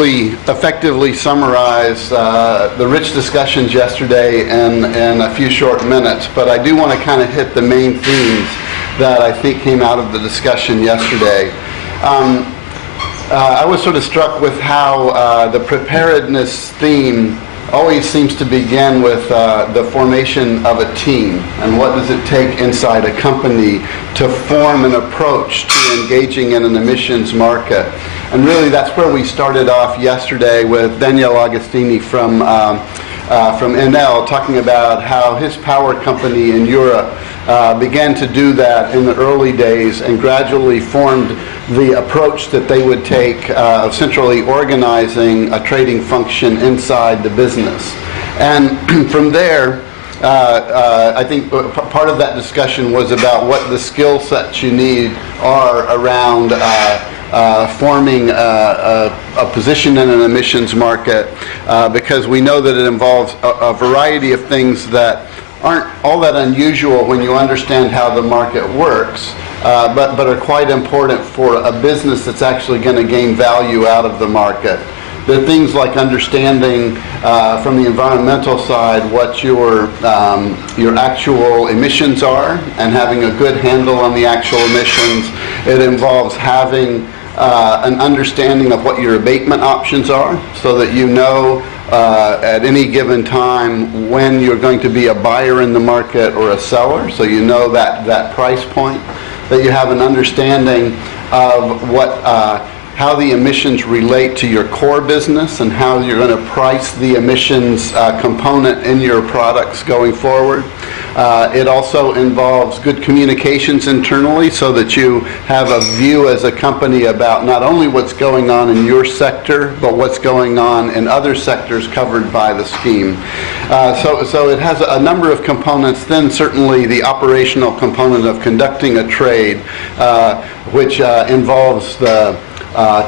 really effectively summarize the rich discussions yesterday in a few short minutes, but I do want to kind of hit the main themes that I think came out of the discussion yesterday. I was sort of struck with how the preparedness theme always seems to begin with the formation of a team, and what does it take inside a company to form an approach to engaging in an emissions market. And really that's where we started off yesterday with Daniele Agostini from Enel talking about how his power company in Europe began to do that in the early days and gradually formed the approach that they would take of centrally organizing a trading function inside the business. And from there, I think part of that discussion was about what the skill sets you need are around forming a position in an emissions market, because we know that it involves a variety of things that aren't all that unusual when you understand how the market works, but are quite important for a business that's actually going to gain value out of the market. There are things like understanding from the environmental side what your actual emissions are and having a good handle on the actual emissions. It involves having an understanding of what your abatement options are so that you know at any given time when you're going to be a buyer in the market or a seller, so you know that price point, that you have an understanding of what how the emissions relate to your core business and how you're going to price the emissions component in your products going forward. It also involves good communications internally so that you have a view as a company about not only what's going on in your sector, but what's going on in other sectors covered by the scheme. So it has a number of components. Then certainly the operational component of conducting a trade, which involves the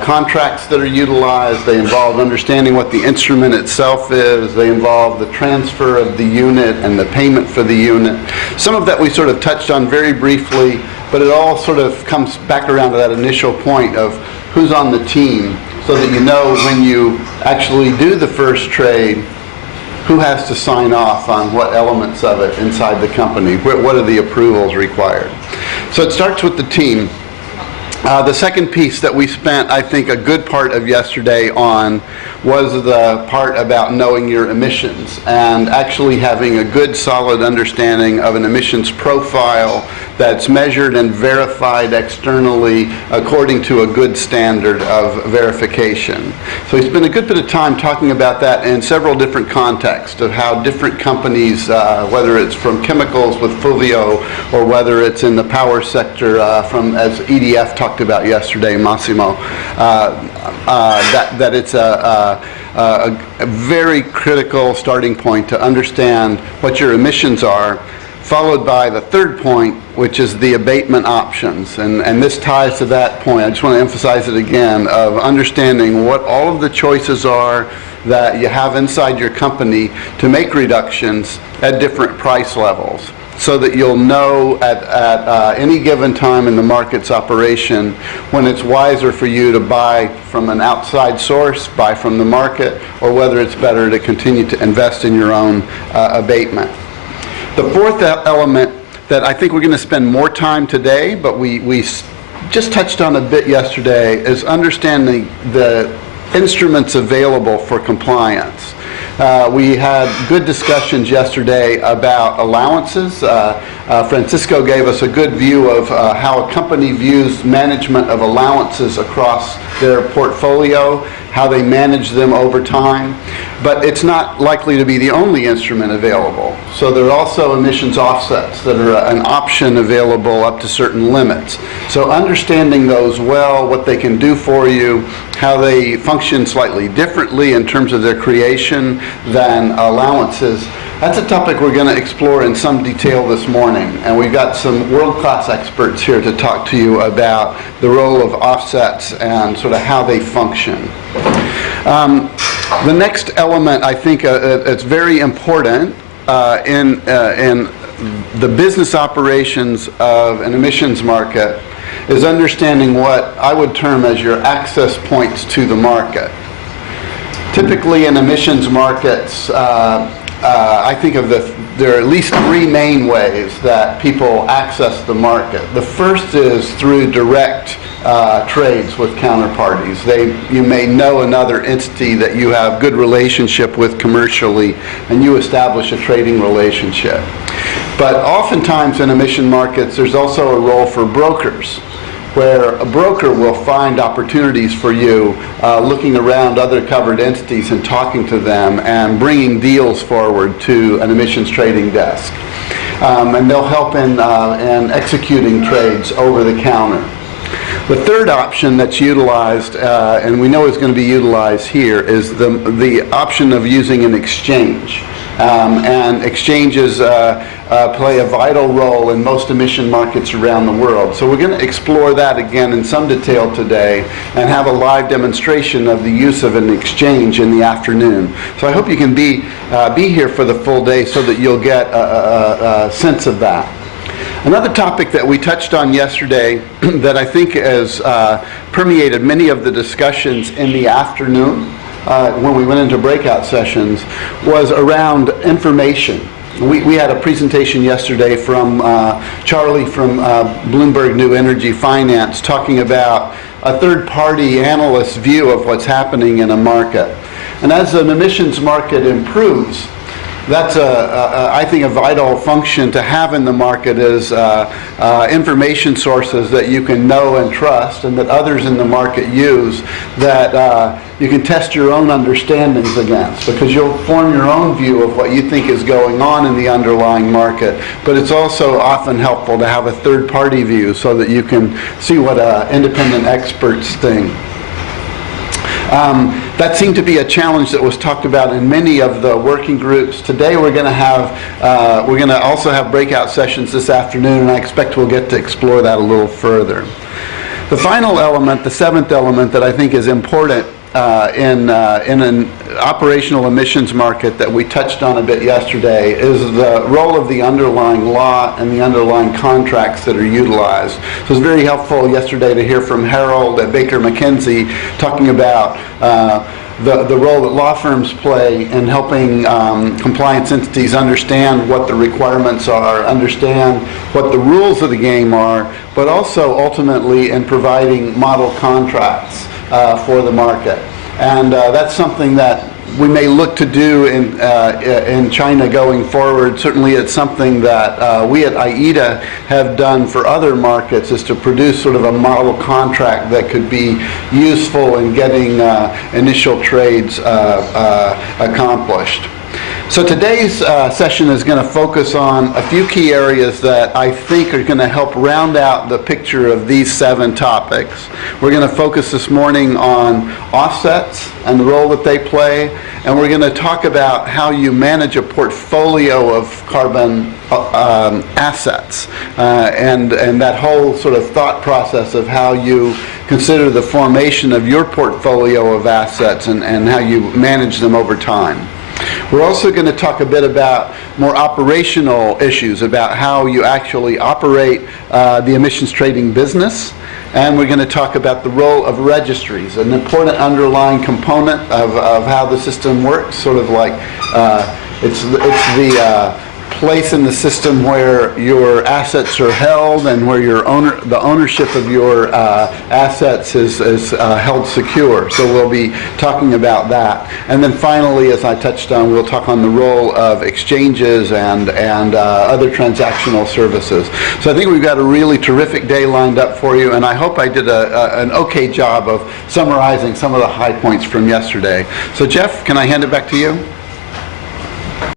contracts that are utilized. They involve understanding what the instrument itself is. They involve the transfer of the unit and the payment for the unit. Some of that we sort of touched on very briefly, but it all sort of comes back around to that initial point of who's on the team, so that you know when you actually do the first trade who has to sign off on what elements of it inside the company. What are the approvals required? So it starts with the team. The second piece that we spent, I think, a good part of yesterday on was the part about knowing your emissions and actually having a good, solid understanding of an emissions profile that's measured and verified externally according to a good standard of verification. So we spent a good bit of time talking about that in several different contexts of how different companies, whether it's from chemicals with Fulvio or whether it's in the power sector from, as EDF talked about yesterday, Massimo, that it's a very critical starting point to understand what your emissions are, followed by the third point, which is the abatement options. And this ties to that point. I just want to emphasize it again, of understanding what all of the choices are that you have inside your company to make reductions at different price levels, so that you'll know at any given time in the market's operation when it's wiser for you to buy from an outside source, buy from the market, or whether it's better to continue to invest in your own abatement. The fourth element that I think we're going to spend more time today, but we just touched on a bit yesterday, is understanding the instruments available for compliance. We had good discussions yesterday about allowances. Francisco gave us a good view of how a company views management of allowances across their portfolio, how they manage them over time. But it's not likely to be the only instrument available. So there are also emissions offsets that are an option available up to certain limits. So understanding those well, what they can do for you, how they function slightly differently in terms of their creation than allowances, that's a topic we're going to explore in some detail this morning. And we've got some world-class experts here to talk to you about the role of offsets and sort of how they function. The next element, I think, it's very important in the business operations of an emissions market, is understanding what I would term as your access points to the market. Typically in emissions markets, I think there are at least three main ways that people access the market. The first is through direct trades with counterparties. You may know another entity that you have good relationship with commercially, and you establish a trading relationship. But oftentimes in emission markets, there's also a role for brokers, where a broker will find opportunities for you looking around other covered entities and talking to them and bringing deals forward to an emissions trading desk. And they'll help in executing trades over the counter. The third option that's utilized, and we know is going to be utilized here, is the option of using an exchange. And exchanges play a vital role in most emission markets around the world. So we're going to explore that again in some detail today and have a live demonstration of the use of an exchange in the afternoon. So I hope you can be here for the full day so that you'll get a sense of that. Another topic that we touched on yesterday that I think has permeated many of the discussions in the afternoon when we went into breakout sessions was around information. We had a presentation yesterday from Charlie from Bloomberg New Energy Finance talking about a third-party analyst's view of what's happening in a market. And as an emissions market improves, that's I think a vital function to have in the market is information sources that you can know and trust and that others in the market use that you can test your own understandings against, because you'll form your own view of what you think is going on in the underlying market. But it's also often helpful to have a third-party view so that you can see what independent experts think. That seemed to be a challenge that was talked about in many of the working groups. Today we're going to also have breakout sessions this afternoon, and I expect we'll get to explore that a little further. The final element, the seventh element that I think is important in an operational emissions market that we touched on a bit yesterday is the role of the underlying law and the underlying contracts that are utilized. So it's very helpful yesterday to hear from Harold at Baker McKenzie talking about the role that law firms play in helping compliance entities understand what the requirements are, understand what the rules of the game are, but also ultimately in providing model contracts for the market. And that's something that we may look to do in China going forward. Certainly it's something that we at IETA have done for other markets, is to produce sort of a model contract that could be useful in getting initial trades accomplished. So today's session is going to focus on a few key areas that I think are going to help round out the picture of these 7 topics. We're going to focus this morning on offsets and the role that they play, and we're going to talk about how you manage a portfolio of carbon assets and that whole sort of thought process of how you consider the formation of your portfolio of assets and how you manage them over time. We're also going to talk a bit about more operational issues about how you actually operate the emissions trading business. And we're going to talk about the role of registries, an important underlying component of how the system works, sort of like it's the place in the system where your assets are held and where the ownership of your assets is held secure. So we'll be talking about that. And then finally, as I touched on, we'll talk on the role of exchanges and other transactional services. So I think we've got a really terrific day lined up for you, and I hope I did an okay job of summarizing some of the high points from yesterday. So Jeff, can I hand it back to you?